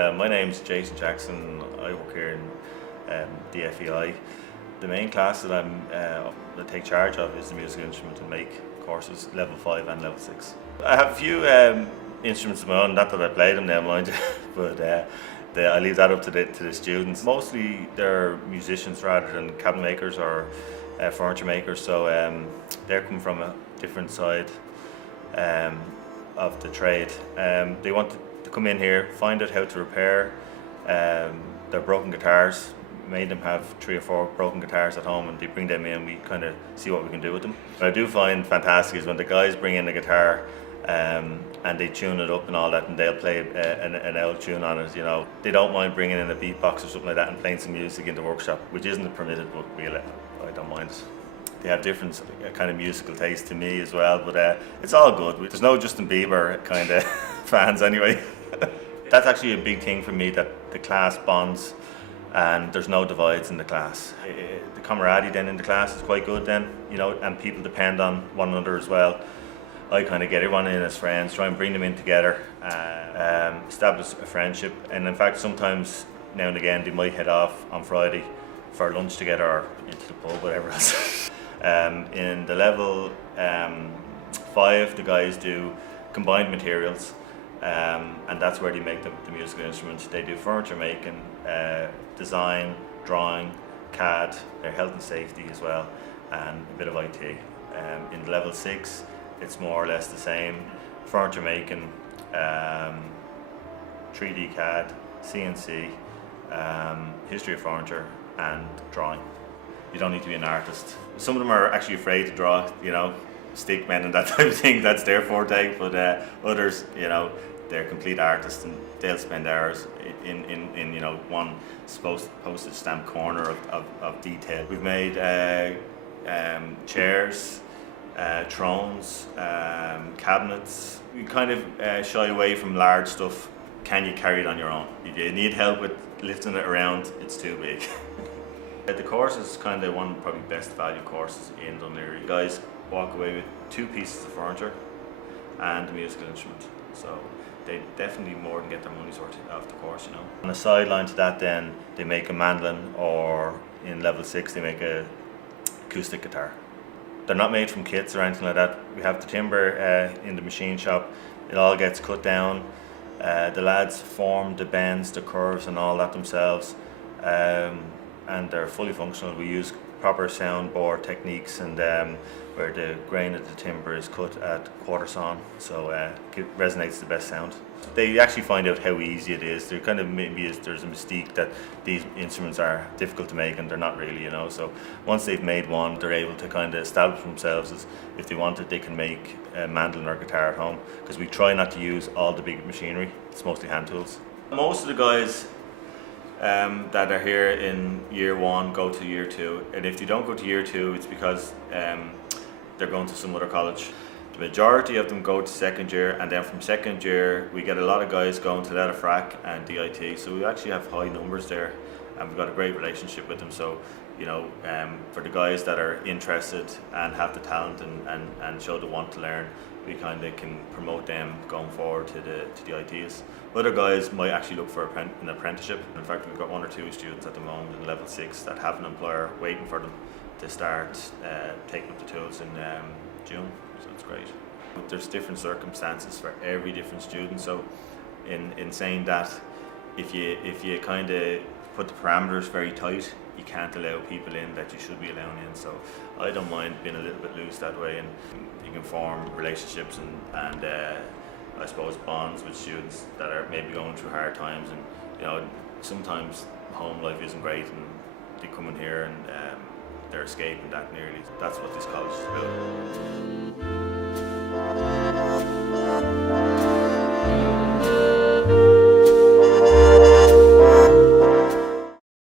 My name's Jason Jackson. I work here in DFEi. The main class that I take charge of is the musical instrument and make courses level 5 and level 6. I have a few instruments of my own, not that I play them now, mind you, but I leave that up to the students. Mostly they're musicians rather than cabinet makers or furniture makers, so they're coming from a different side of the trade. They want to come in here, find out how to repair their broken guitars. Made them have 3 or 4 broken guitars at home, and they bring them in. We kind of see what we can do with them. What I do find fantastic is when the guys bring in a guitar and they tune it up and all that, and they'll play an old tune on it. You know, they don't mind bringing in a beatbox or something like that and playing some music in the workshop, which isn't permitted, but I don't mind it. They have different kind of musical taste to me as well, but it's all good. There's no Justin Bieber kind of fans anyway. That's actually a big thing for me, that the class bonds and there's no divides in the class. The camaraderie then in the class is quite good then, you know, and people depend on one another as well. I kind of get everyone in as friends, try and bring them in together, establish a friendship, and in fact sometimes now and again they might head off on Friday for lunch together or into the pub, whatever else. In the level 5, the guys do combined materials, and that's where they make the musical instruments. They do furniture making, design, drawing, CAD, their health and safety as well, and a bit of IT. In level 6, it's more or less the same: furniture making, 3D CAD, CNC, history of furniture, and drawing. You don't need to be an artist. Some of them are actually afraid to draw, you know, stick men and that type of thing. That's their forte. But others, you know, they're complete artists, and they'll spend hours in you know, one postage stamp corner of detail. We've made chairs, thrones, cabinets. We kind of shy away from large stuff. Can you carry it on your own? If you need help with lifting it around, it's too big. The course is kind of one of probably best value courses in Dunleary. Guys walk away with 2 pieces of furniture and a musical instrument, so they definitely more than get their money's worth out of the course, you know. On the sideline to that then, they make a mandolin, or in level 6 they make a acoustic guitar. They're not made from kits or anything like that. We have the timber in the machine shop. It all gets cut down. The lads form the bends, the curves and all that themselves. And they're fully functional. We use proper soundboard techniques, and where the grain of the timber is cut at quarter sawn, so it resonates the best sound. They actually find out how easy it is. There kind of there's a mystique that these instruments are difficult to make, and they're not really, you know. So once they've made one, they're able to kind of establish themselves as, if they wanted, they can make a mandolin or guitar at home, because we try not to use all the big machinery. It's mostly hand tools. Most of the guys that are here in year 1 go to year 2, and if they don't go to year 2, it's because they're going to some other college. The majority of them go to 2nd year, and then from 2nd year we get a lot of guys going to Frac and DIT, so we actually have high numbers there, and we've got a great relationship with them. So, you know, for the guys that are interested and have the talent and show the want to learn, we kind of can promote them going forward to the ITs. Other guys might actually look for an apprenticeship. In fact, we've got 1 or 2 students at the moment in level 6 that have an employer waiting for them to start taking up the tools in June, so it's great. But there's different circumstances for every different student, so in saying that, if you kind of put the parameters very tight, you can't allow people in that you should be allowing in. So I don't mind being a little bit loose that way, and you can form relationships and I suppose bonds with students that are maybe going through hard times, and you know, sometimes home life isn't great, and they come in here and they're escaping that nearly. That's what this college is about.